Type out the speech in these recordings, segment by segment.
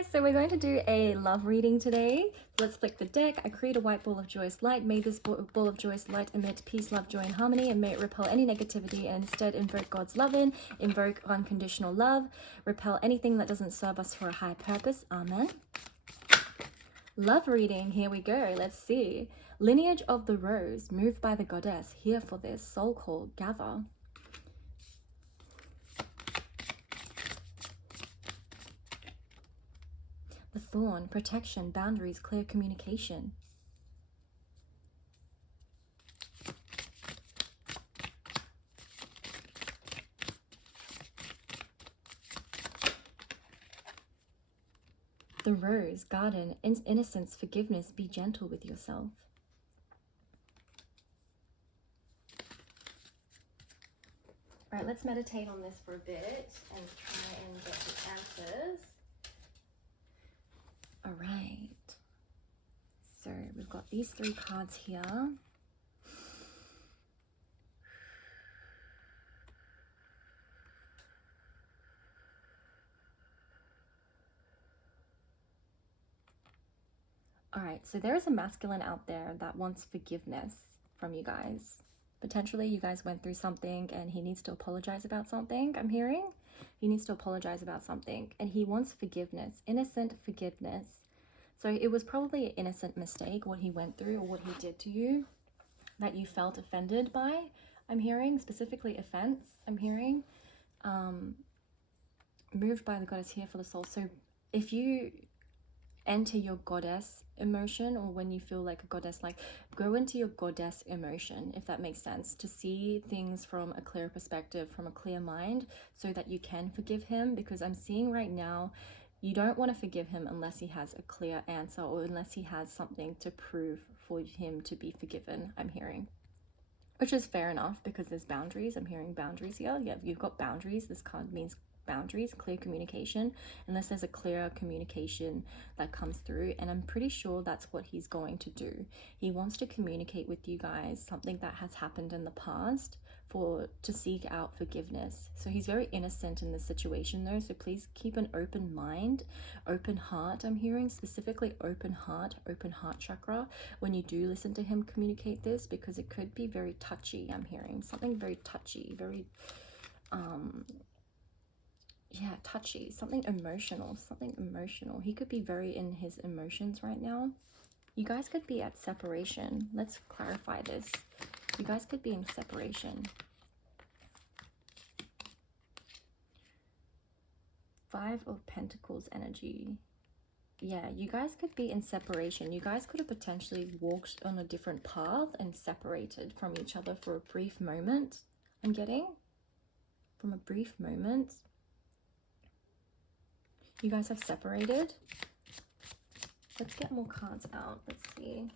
guys, so we're going to do a love reading today. Let's flick the deck. I create a white ball of joyous light. May this ball of joyous light emit peace, love, joy, and harmony, and may it repel any negativity and instead invoke God's love in, invoke unconditional love, repel anything that doesn't serve us for a higher purpose. Amen. Love reading, here we go. Let's see. Lineage of the rose, moved by the goddess, here for this soul call, gather. The thorn, protection, boundaries, clear communication. The rose, garden, innocence, forgiveness, be gentle with yourself. All right, let's meditate on this for a bit and try and get the answers. All right, so we've got these three cards here. All right, so there is a masculine out there that wants forgiveness from you guys. Potentially you guys went through something and he needs to apologize about something, I'm hearing. He needs to apologize about something and he wants forgiveness, innocent forgiveness. So it was probably an innocent mistake, what he went through or what he did to you that you felt offended by, I'm hearing, specifically offense, I'm hearing. Moved by the goddess, here for the soul. So if you enter your goddess emotion, or when you feel like a goddess, like go into your goddess emotion, if that makes sense, to see things from a clear perspective, from a clear mind, so that you can forgive him. Because I'm seeing right now you don't want to forgive him unless he has a clear answer or unless he has something to prove for him to be forgiven, I'm hearing, which is fair enough because there's boundaries. I'm hearing boundaries here. Yeah, you've got boundaries. This card means boundaries, clear communication, unless there's a clear communication that comes through. And I'm pretty sure that's what he's going to do. He wants to communicate with you guys something that has happened in the past to seek out forgiveness. So he's very innocent in this situation though, so please keep an open mind, open heart. I'm hearing specifically open heart chakra when you do listen to him communicate this, because it could be very touchy. I'm hearing something very touchy, very yeah, touchy, something emotional. He could be very in his emotions right now. You guys could be at separation. Let's clarify this. You guys could be in separation. 5 of Pentacles energy. Yeah, you guys could be in separation. You guys could have potentially walked on a different path and separated from each other for a brief moment. I'm getting from a brief moment. You guys have separated. Let's get more cards out. Let's see.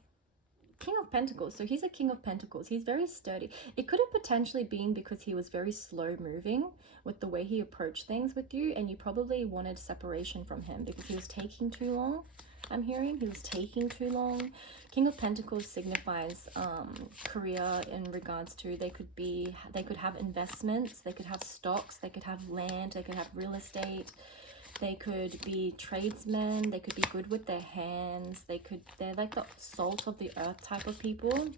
King of Pentacles. So he's a King of Pentacles. He's very sturdy. It could have potentially been because he was very slow moving with the way he approached things with you, and you probably wanted separation from him because he was taking too long. I'm hearing he was taking too long. King of Pentacles signifies career in regards to they could have investments, they could have stocks, they could have land, they could have real estate. They could be tradesmen, they could be good with their hands, they're like the salt of the earth type of people.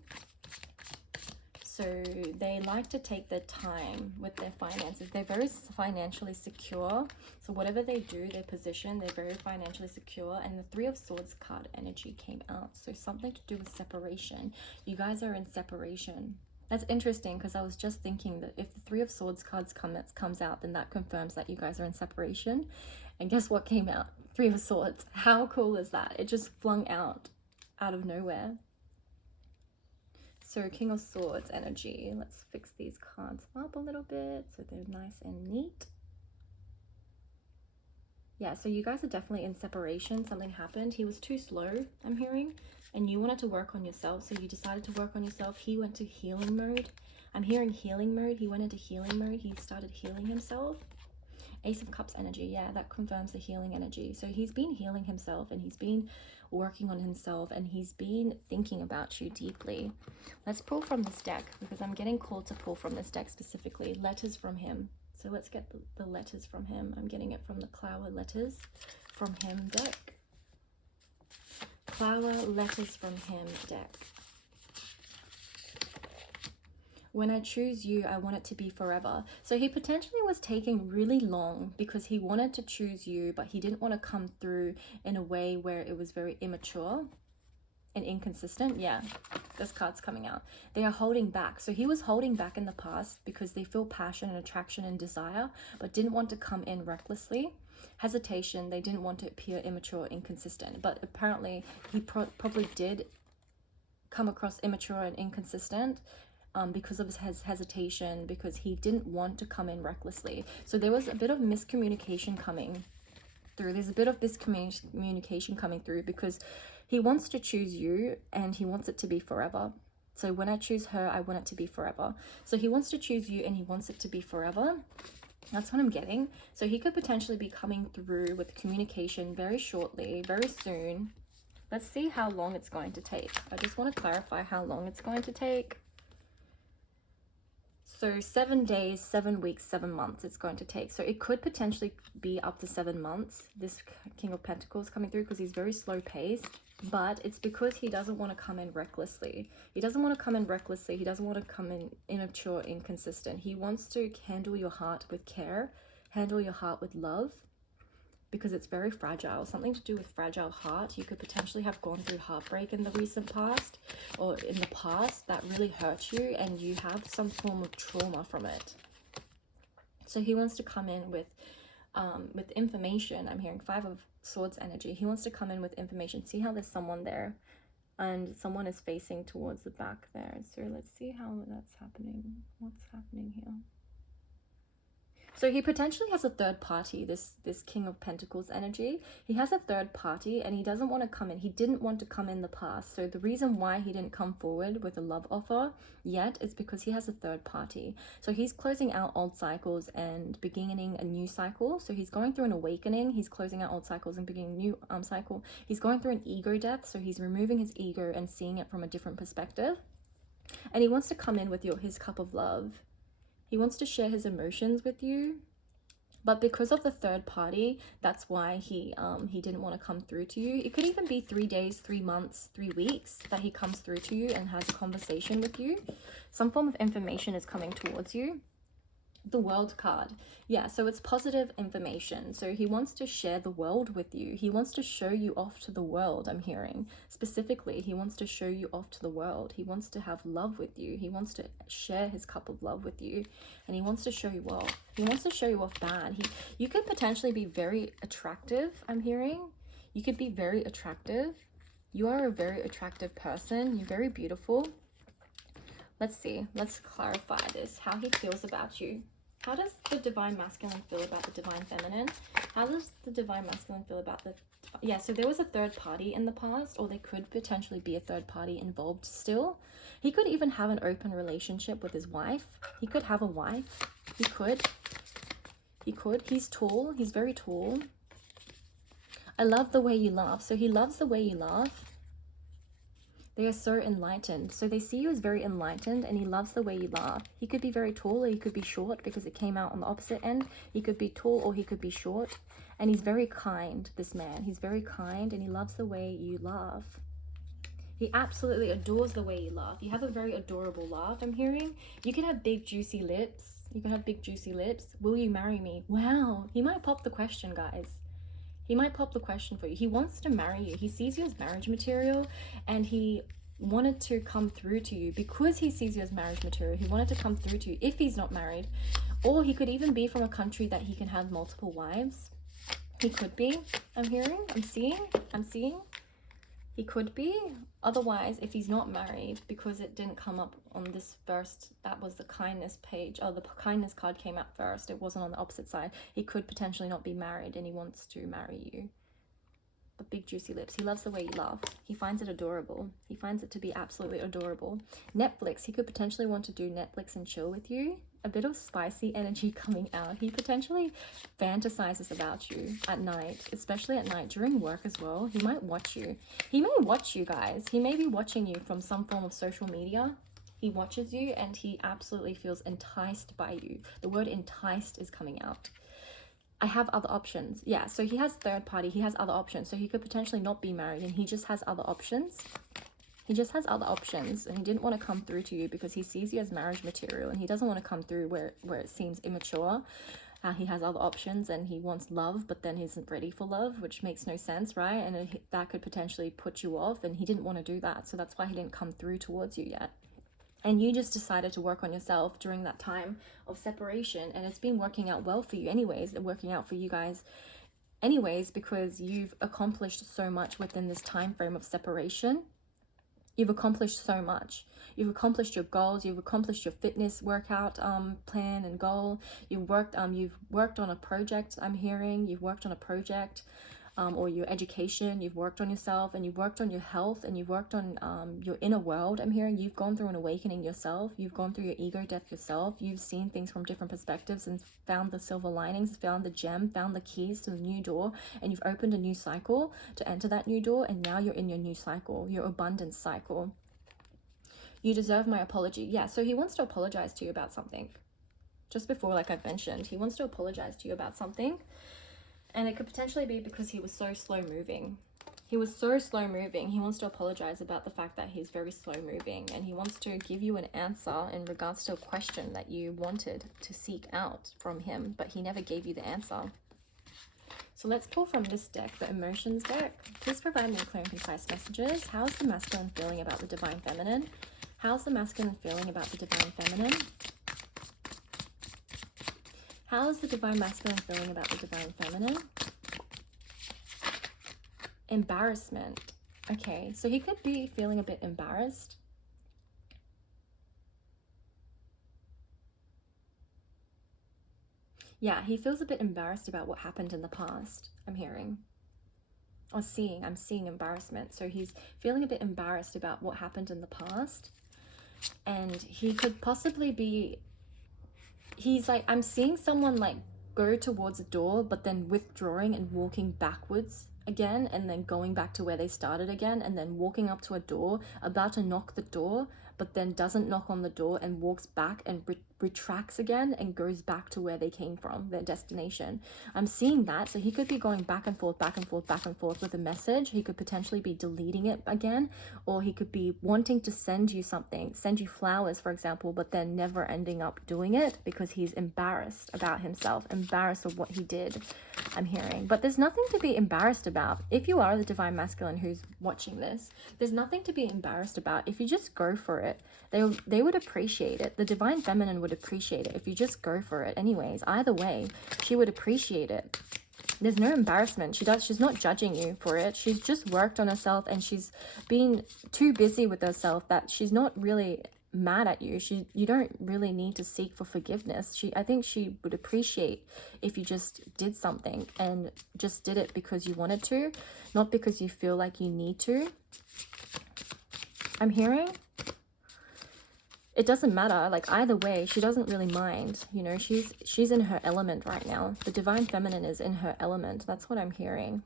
So they like to take their time with their finances. They're very financially secure. So whatever they do, their position, they're very financially secure. And the 3 of Swords card energy came out. So something to do with separation. You guys are in separation. That's interesting because I was just thinking that if the 3 of Swords cards comes out, then that confirms that you guys are in separation. And guess what came out? 3 of Swords. How cool is that? It just flung out of nowhere. So King of Swords energy. Let's fix these cards up a little bit so they're nice and neat. Yeah, so you guys are definitely in separation. Something happened. He was too slow, I'm hearing. And you wanted to work on yourself, so you decided to work on yourself. He went to healing mode. I'm hearing healing mode. He went into healing mode. He started healing himself. Ace of Cups energy. Yeah, that confirms the healing energy. So he's been healing himself and he's been working on himself and he's been thinking about you deeply. Let's pull from this deck because I'm getting called to pull from this deck specifically. Letters from him. So let's get the letters from him. I'm getting it from the Clower letters from him deck. Flower letters from him deck. When I choose you, I want it to be forever. So he potentially was taking really long because he wanted to choose you, but he didn't want to come through in a way where it was very immature and inconsistent. Yeah, this card's coming out. They are holding back. So he was holding back in the past because they feel passion and attraction and desire, but didn't want to come in recklessly. Hesitation, they didn't want to appear immature, inconsistent. But apparently he probably did come across immature and inconsistent because of his hesitation, because he didn't want to come in recklessly. So there was a bit of miscommunication coming through. There's a bit of this communication coming through because he wants to choose you and he wants it to be forever. So when I choose her, I want it to be forever. So he wants to choose you and he wants it to be forever. That's what I'm getting. So he could potentially be coming through with communication very shortly, very soon. Let's see how long it's going to take. I just want to clarify how long it's going to take. So 7 days, 7 weeks, 7 months it's going to take. So it could potentially be up to 7 months, this King of Pentacles coming through, because he's very slow paced. But it's because he doesn't want to come in recklessly. He doesn't want to come in recklessly. He doesn't want to come in immature, inconsistent. He wants to handle your heart with care, handle your heart with love, because it's very fragile. Something to do with fragile heart. You could potentially have gone through heartbreak in the recent past or in the past that really hurt you, and you have some form of trauma from it. So he wants to come in with information. I'm hearing 5 of Swords energy. He wants to come in with information. See how there's someone there and someone is facing towards the back there. So let's see how that's happening. What's happening here? So he potentially has a third party, this King of Pentacles energy. He has a third party and he doesn't want to come in. He didn't want to come in the past. So the reason why he didn't come forward with a love offer yet is because he has a third party. So he's closing out old cycles and beginning a new cycle. So he's going through an awakening. He's closing out old cycles and beginning a new cycle. He's going through an ego death. So he's removing his ego and seeing it from a different perspective. And he wants to come in with his cup of love. He wants to share his emotions with you, but because of the third party, that's why he didn't want to come through to you. It could even be 3 days, 3 months, 3 weeks that he comes through to you and has a conversation with you. Some form of information is coming towards you. The World card. Yeah, so it's positive information. So he wants to share the world with you. He wants to show you off to the world, I'm hearing. Specifically, he wants to show you off to the world. He wants to have love with you. He wants to share his cup of love with you. And he wants to show you off. He wants to show you off bad. You could potentially be very attractive, I'm hearing. You could be very attractive. You are a very attractive person. You're very beautiful. Let's see. Let's clarify this. How he feels about you. How does the Divine Masculine feel about the Divine Feminine? How does the Divine Masculine feel about the... Yeah, so there was a third party in the past, or there could potentially be a third party involved still. He could even have an open relationship with his wife. He could have a wife. He could. He's tall. He's very tall. I love the way you laugh. So he loves the way you laugh. They are so enlightened. So they see you as very enlightened, and he loves the way you laugh. He could be very tall or he could be short, because it came out on the opposite end. He could be tall or he could be short. And he's very kind, this man. He's very kind and he loves the way you laugh. He absolutely adores the way you laugh. You have a very adorable laugh, I'm hearing. You can have big juicy lips. You can have big juicy lips. Will you marry me? Wow. He might pop the question, guys. He might pop the question for you. He wants to marry you. He sees you as marriage material, and he wanted to come through to you because he sees you as marriage material. He wanted to come through to you if he's not married. Or he could even be from a country that he can have multiple wives. He could be. I'm hearing. I'm seeing. He could be. Otherwise, if he's not married, because it didn't come up on this first, that was the kindness page. Oh, the kindness card came out first. It wasn't on the opposite side. He could potentially not be married and he wants to marry you. But big juicy lips. He loves the way you laugh. He finds it adorable. He finds it to be absolutely adorable. Netflix. He could potentially want to do Netflix and chill with you. A bit of spicy energy coming out. He potentially fantasizes about you at night, especially at night during work as well. He might watch you. He may watch you, guys. He may be watching you from some form of social media. He watches you and he absolutely feels enticed by you. The word enticed is coming out. I have other options. Yeah, so he has third party, he has other options. So he could potentially not be married and he just has other options. He just has other options, and he didn't want to come through to you because he sees you as marriage material, and he doesn't want to come through where it seems immature. He has other options and he wants love, but then he isn't ready for love, which makes no sense, right? And that could potentially put you off, and he didn't want to do that. So that's why he didn't come through towards you yet. And you just decided to work on yourself during that time of separation, and it's been working out well for you anyways, working out for you guys anyways, because you've accomplished so much within this time frame of separation. You've accomplished so much. You've accomplished your goals. You've accomplished your fitness workout plan and goal. You've worked on a project, I'm hearing. You've worked on a project or your education. You've worked on yourself, and you've worked on your health, and you've worked on your inner world, I'm hearing. You've gone through an awakening yourself. You've gone through your ego death yourself. You've seen things from different perspectives and found the silver linings, found the gem, found the keys to the new door, and you've opened a new cycle to enter that new door, and now you're in your new cycle, your abundance cycle. You deserve my apology. Yeah, so he wants to apologize to you about something. Just before, like I've mentioned, he wants to apologize to you about something. And it could potentially be because he was so slow moving. He was so slow moving. He wants to apologize about the fact that he's very slow moving. And he wants to give you an answer in regards to a question that you wanted to seek out from him, but he never gave you the answer. So let's pull from this deck, the Emotions deck. Please provide me clear and concise messages. How's the masculine feeling about the divine feminine? How's the masculine feeling about the divine feminine? How is the divine masculine feeling about the divine feminine? Embarrassment. Okay, so he could be feeling a bit embarrassed. Yeah, he feels a bit embarrassed about what happened in the past, I'm hearing. Or I'm seeing embarrassment. So he's feeling a bit embarrassed about what happened in the past. And he could possibly be... He's like, I'm seeing someone like go towards a door, but then withdrawing and walking backwards again, and then going back to where they started again, and then walking up to a door, about to knock the door, but then doesn't knock on the door and walks back and retracts again and goes back to where they came from, their destination. I'm seeing that. So he could be going back and forth, back and forth, back and forth with a message. He could potentially be deleting it again, or he could be wanting to send you something, send you flowers, for example, but then never ending up doing it because he's embarrassed about himself, embarrassed of what he did, I'm hearing. But there's nothing to be embarrassed about. If you are the divine masculine who's watching this, there's nothing to be embarrassed about. If you just go for it, they would appreciate it. The divine feminine would appreciate it if you just go for it anyways. Either way, she would appreciate it. There's no embarrassment. She's not judging you for it. She's just worked on herself, and she's been too busy with herself that she's not really mad at you. You don't really need to seek for forgiveness. I think she would appreciate if you just did something and just did it because you wanted to, not because you feel like you need to. I'm hearing it doesn't matter, like either way, she doesn't really mind. You know, she's in her element right now. The divine feminine is in her element. That's what I'm hearing.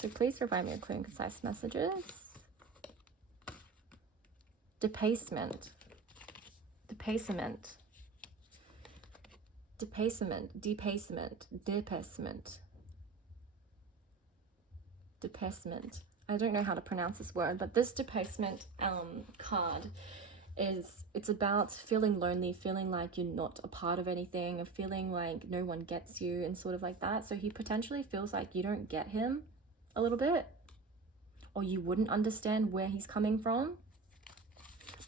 So please provide me with clear and concise messages. Debasement. Debasement. Debasement. Debasement. Debasement. Debasement. I don't know how to pronounce this word, but this debasement card it's about feeling lonely, feeling like you're not a part of anything, and feeling like no one gets you and sort of like that. So he potentially feels like you don't get him a little bit, or you wouldn't understand where he's coming from.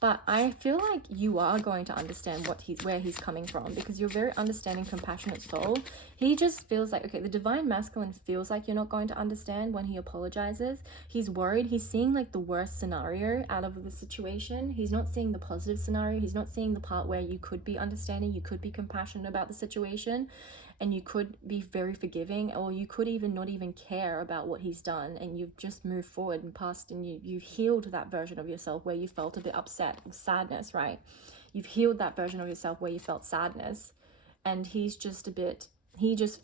But I feel like you are going to understand where he's coming from, because you're a very understanding, compassionate soul. He just feels like, okay, the divine masculine feels like you're not going to understand when he apologizes. He's worried. He's seeing like the worst scenario out of the situation. He's not seeing the positive scenario. He's not seeing the part where you could be understanding, you could be compassionate about the situation, and you could be very forgiving, or you could even not even care about what he's done, and you've just moved forward and past, and you've healed that version of yourself where you felt a bit upset, sadness, right? You've healed that version of yourself where you felt sadness, and he just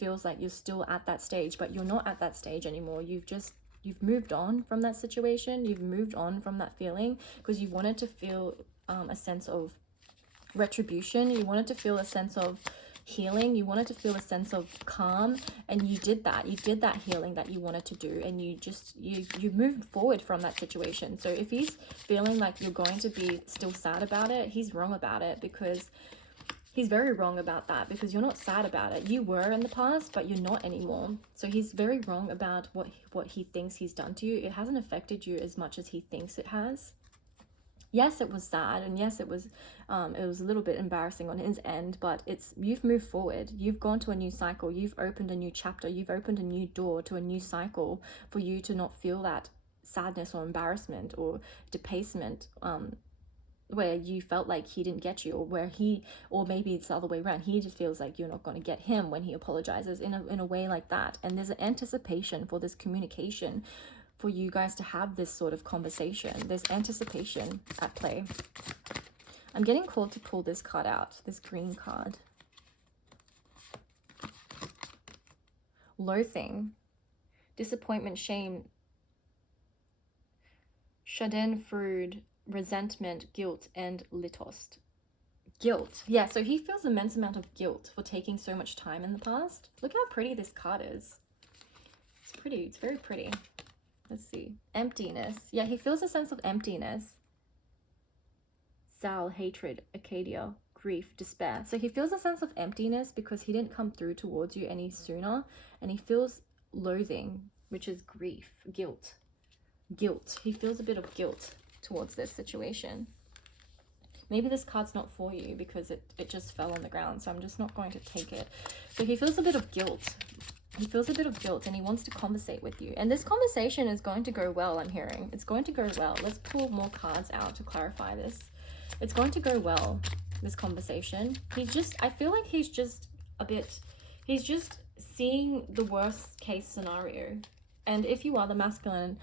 feels like you're still at that stage, but you're not at that stage anymore. You've moved on from that situation. You've moved on from that feeling because you wanted to feel a sense of retribution. You wanted to feel a sense of healing. You wanted to feel a sense of calm, and you did that. You did that healing that you wanted to do, and you just you moved forward from that situation. So if he's feeling like you're going to be still sad about it, he's wrong about it, because he's very wrong about that, because you're not sad about it. You were in the past, but you're not anymore. So he's very wrong about what he thinks he's done to you. It hasn't affected you as much as he thinks it has. Yes, it was sad, and yes, it was a little bit embarrassing on his end, but you've moved forward. You've gone to a new cycle. You've opened a new chapter. You've opened a new door to a new cycle for you to not feel that sadness or embarrassment or debasement, where you felt like he didn't get you, or maybe it's the other way around. He just feels like you're not going to get him when he apologizes in a way like that. And there's an anticipation for this communication, for you guys to have this sort of conversation. There's anticipation at play. I'm getting called to pull this card out, this green card. Loathing, disappointment, shame, schadenfreude, resentment, guilt, and litost. Guilt. Yeah, so he feels immense amount of guilt for taking so much time in the past. Look how pretty this card is. It's pretty. It's very pretty. Let's see. Emptiness. Yeah, he feels a sense of emptiness. Sal, hatred, Acadia, grief, despair. So he feels a sense of emptiness because he didn't come through towards you any sooner. And he feels loathing, which is grief, guilt. Guilt. He feels a bit of guilt towards this situation. Maybe this card's not for you because it just fell on the ground, so I'm just not going to take it. So he feels a bit of guilt. He feels a bit of guilt, and he wants to conversate with you. And this conversation is going to go well, I'm hearing. It's going to go well. Let's pull more cards out to clarify this. It's going to go well, this conversation. I feel like he's just seeing the worst case scenario. And if you are the masculine,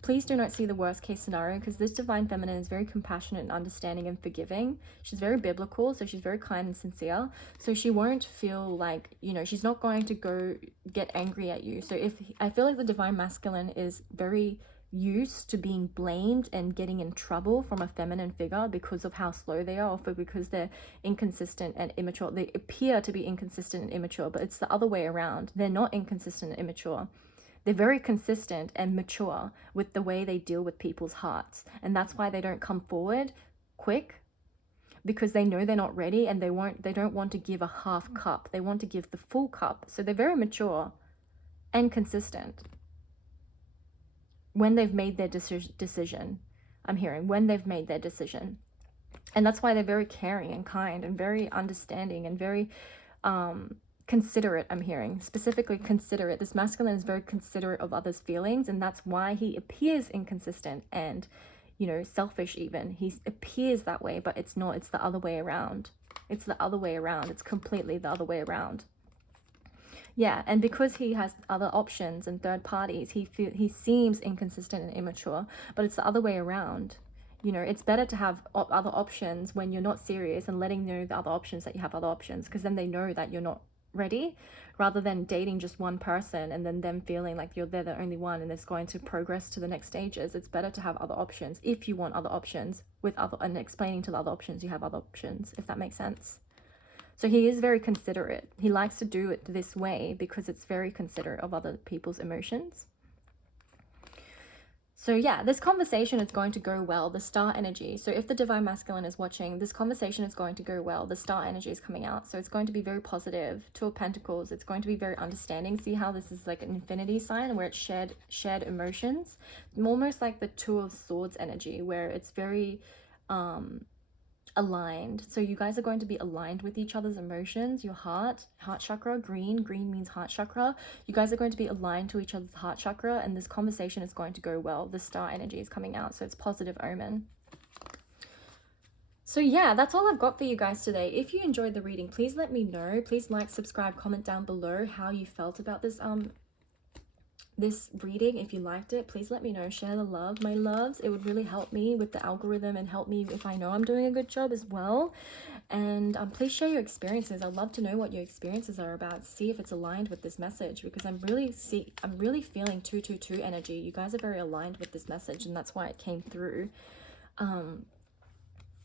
please do not see the worst case scenario, because this divine feminine is very compassionate and understanding and forgiving. She's very biblical, so she's very kind and sincere. So she won't feel like, she's not going to go get angry at you. So I feel like the divine masculine is very used to being blamed and getting in trouble from a feminine figure because of how slow they are, or because they're inconsistent and immature. They appear to be inconsistent and immature, but it's the other way around. They're not inconsistent and immature. They're very consistent and mature with the way they deal with people's hearts. And that's why they don't come forward quick, because they know they're not ready, and they don't want to give a half cup. They want to give the full cup. So they're very mature and consistent when they've made their decision. I'm hearing when they've made their decision. And that's why they're very caring and kind and very understanding and very considerate. I'm hearing specifically considerate. This masculine is very considerate of others' feelings, and that's why he appears inconsistent and selfish. Even he appears that way, but it's not. It's the other way around. It's the other way around. It's completely the other way around. Yeah, and because he has other options and third parties, he seems inconsistent and immature, but it's the other way around. It's better to have other options when you're not serious, and letting know the other options that you have other options, because then they know that you're not ready, rather than dating just one person and then them feeling like they're the only one and it's going to progress to the next stages. It's better to have other options if you want other options, and explaining to the other options you have other options, if that makes sense. So he is very considerate. He likes to do it this way because it's very considerate of other people's emotions. So yeah, this conversation is going to go well. The star energy. So if the divine masculine is watching, this conversation is going to go well. The star energy is coming out. So it's going to be very positive. Two of Pentacles. It's going to be very understanding. See how this is like an infinity sign where it's shared emotions. Almost like the Two of Swords energy, where it's very aligned. So you guys are going to be aligned with each other's emotions. Your heart chakra, green means heart chakra. You guys are going to be aligned to each other's heart chakra, and this conversation is going to go well. The star energy is coming out, so it's positive omen. So yeah, that's all I've got for you guys today. If you enjoyed the reading, please let me know. Please like, subscribe, comment down below how you felt about this this reading. If you liked it, please let me know. Share the love, my loves. It would really help me with the algorithm and help me if I know I'm doing a good job as well. And please share your experiences. I'd love to know what your experiences are about. See if it's aligned with this message, because I'm really feeling 222 energy. You guys are very aligned with this message, and that's why it came through.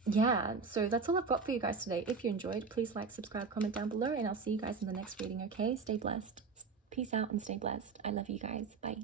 yeah, so that's all I've got for you guys today. If you enjoyed, please like, subscribe, comment down below, and I'll see you guys in the next reading, okay? Stay blessed. Peace out and stay blessed. I love you guys. Bye.